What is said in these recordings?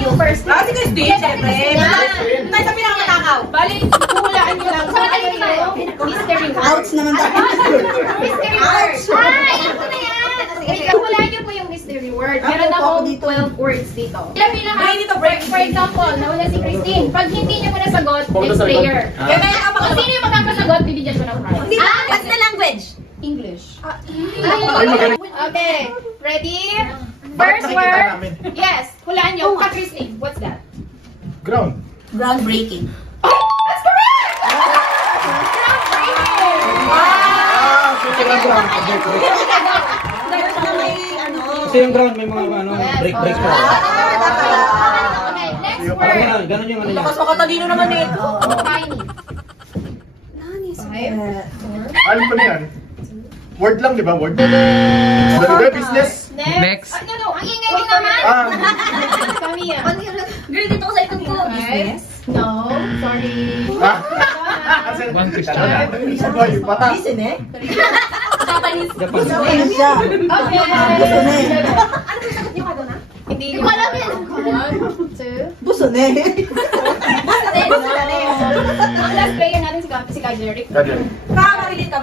yung first. Si Christine, syempre. Tayo sa pinakamatakaw. Bali, hulaan nyo lang. Saan kayo yung mystery word? Ouch naman tayo. Mystery word. Alam ko na yan. Hulaan nyo po yung mystery word. Meron ako 12 words dito. For example, nawala si Christine. Pag hindi niya po nasagot, next player. Kung sino yung makakasagot, bibigyan ko ng prize. What's the language? English. Okay. Ready? First word. Yes. Hulaan nyo. Christine. What's that? Ground. Groundbreaking. That's correct! Groundbreaking! Kasi yung ground may mga break pa. Okay, next word. Ganun yung ano yan. Lakas makatalino naman nito. Tiny. Alam ko na yan. Word lang, di ba? Word. Business. Next. No. Ang ingay din naman. Kami yan. Girl, dito ko sa ikon ko. Yes. No. Sorry. One fish. Pata. Japanese. Ano siya? Okay. Ano yung sagot niyo ka doon, ha? Hindi ko alam yan. 1, 2. Buso na eh. Ang last player natin si Kajeric. Kamarilin. 4.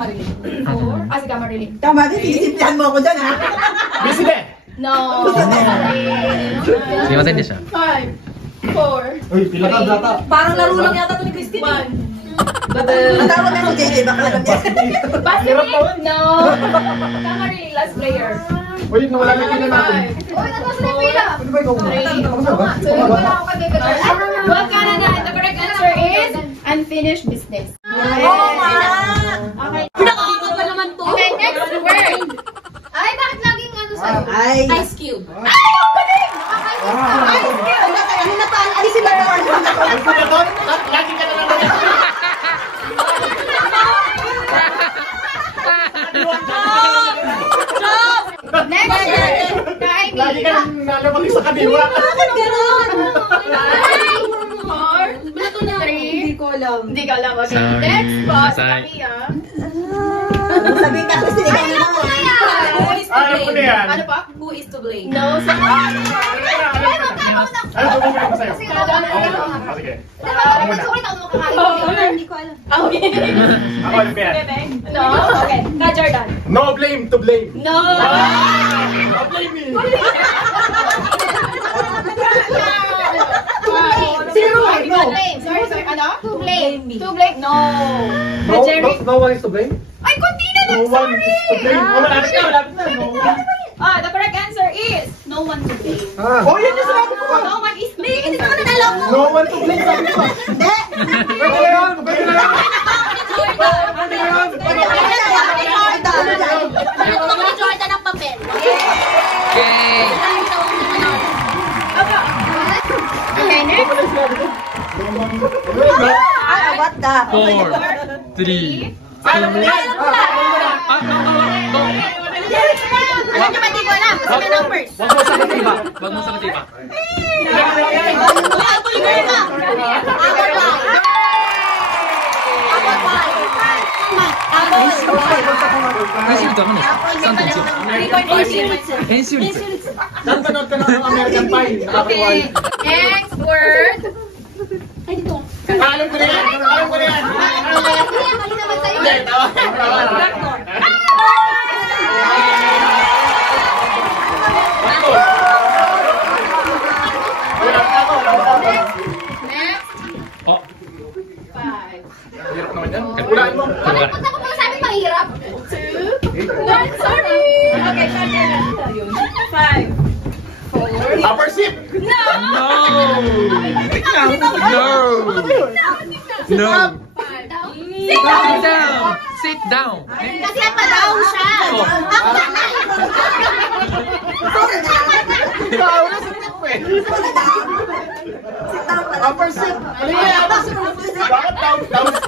Si Kamarilin. Tama din, sinisiplan mo ako dyan ha. Busy din. No. Sige, matindi siya. 5, 4. Uy, pila ka, blata. Parang laro lang yata ito ni Christine. 1. Ang tawag na ng JJ, baka alam niya. Pacific? No. Kamarilin, last player. Uy, nawala na pila natin. Uy, nagpasa na yung pila. Ano ba ikaw? 3. Wala ako kagagad. Well, Canada, the correct answer is unfinished business. Okay. Nakakakot pa naman to. Okay, next word. Ay, bakit laging ano sa'yo? Ay. Ice cube. Ay, ang galing! Ay, ano na to? Ano si Marwan? Lagi ka na lang yan. Next word. Lagi ka nang nalabag sa kadiwa. Bakit gano'n? 4, 3. Hindi ko alam. Hindi ka alam. Okay. Sorry. Next boss. Sorry. Kami ah. Sabihin ka kasi sila Ay, alam ko na yan. Who is to Alam ko na yan. blame? Ano pa? Who is to blame? No, sa... Ano ba bumili ko sa'yo? Sige. Hindi ko alam. Okay. Ako alam ko yan. No? Okay. Na Jordan. No blame to blame. No. No blame me. Zero. No. Sorry. Ano? To blame. To blame. No. No one is to blame? Ay, kundi na No lang. one is to blame. Oh, malapit na. No one. The correct answer is no one to blame. Oh, yan yung sinabi ko. No one is to blame. Hindi naman alam mo. No one to blame. Sabi ko. Hindi. Pwede na yan. Pwede na yan. Jordan ang papel. Okay! Okay, next. What the? 4, 3, Alam mo na. Alam nyo ba di ko alam? Kasi may numbers. Wag mo sa katiba. Wag mo sa katiba. Ensilito, ano? Saan ensilito? Ensilito. Nanonood ka ng American Pie. Okay. Next word. Alam ko na yan. Alam ko na yan. Mali naman sa'yo. Hindi, tawa. Next. Oh. 5. Hirap naman yan. Ulaan mo. Bakit punta ko pala sabi mahirap? 2, 1, sorry. Okay, sorry na. 5, 4. Upper sip. No! No! No! No! Sit down. Sit down! Sit down! Kasi pa-down siya. Oh. Upper sip. Ano yan? Bakit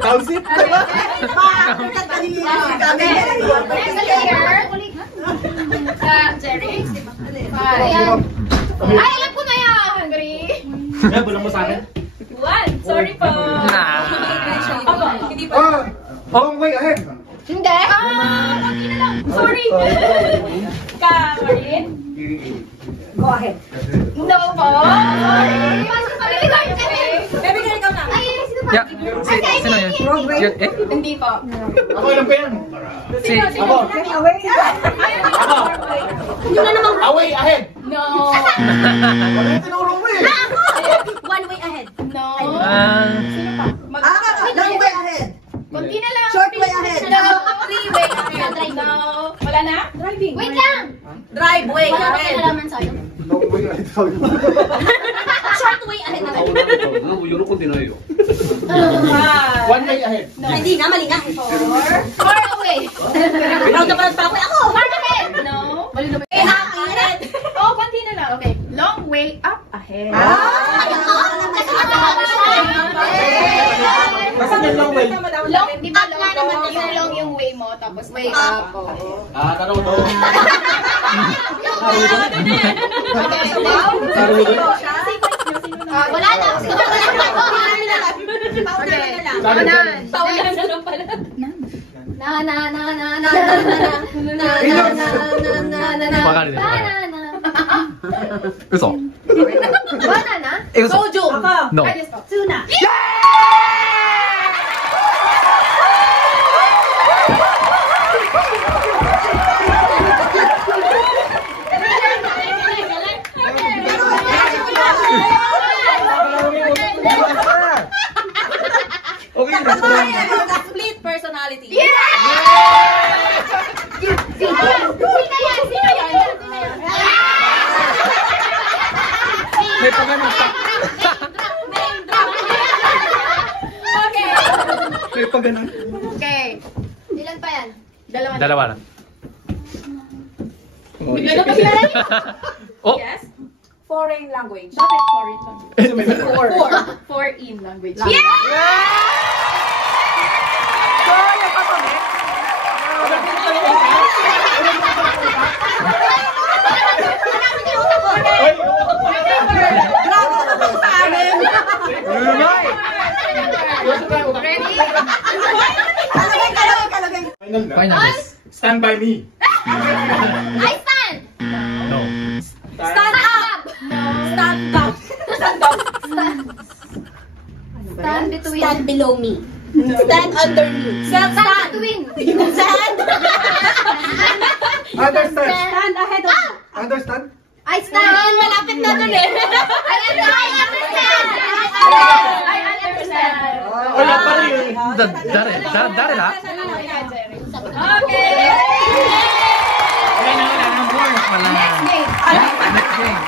down sip? Next layer. Jerry. 5. Ay, alam ko na yan. 3. Yan, bulang mo sa akin. 1. Sorry po. Ako, hindi pa. Oh, wait, ahead. Hindi. Konti na lang. Sorry. Kamarin. Go ahead. No po. Sorry. Yeah. Sino yan? Yan, eh? Hindi po. Ako alam ko yan. Si... Ako. Yun na namang Away ahead. No. Wala yung tinuro mo eh. one way ahead. No. Ah... Long way ahead. Kunti na lang. Short way ahead. No. 3-way ahead. No. Wala na? Driving. Wait lang. Driveway Wala ka ahead. kinalaman sa'yo. Long way ahead. Short way ahead na kayo. 喜んでないよ。 One way ahead. Hindi nga, mali nga. Far away. Proud na proud pa ako. Ako! Far ahead. No. Mali naman. Ahead. Oh, konti na lang. Okay. Long way up ahead. Basta yung long way. Long, di ba long yung way mo, tapos way up. Ah, Naruto. Wala na. Paulan na lang pala. Bakal din. Uso. Banana? Eh, uso. Soju. No. I just thought. Tuna. Okay, Split personality. May pagano pa. May pagano. Okay. Ilan pa yan? Dalawa. Dalawa lang. Bigla pa sila. Oh. Yes? Foreign language. Bakit foreign language? Foreign language. Yeah! Ready? Final na. Finals. Stand by me. I stand! No. Stand up! Stand up. Stand between. Stand below me. Stand under me. Stand between. Stand. Understand. Stand ahead of me. Understand? I stand. Malapit na dun eh. I understand. I understand. Wala pa rin. Dare na? Okay. Wala na. Wala na. Wala na. Next game. Next game.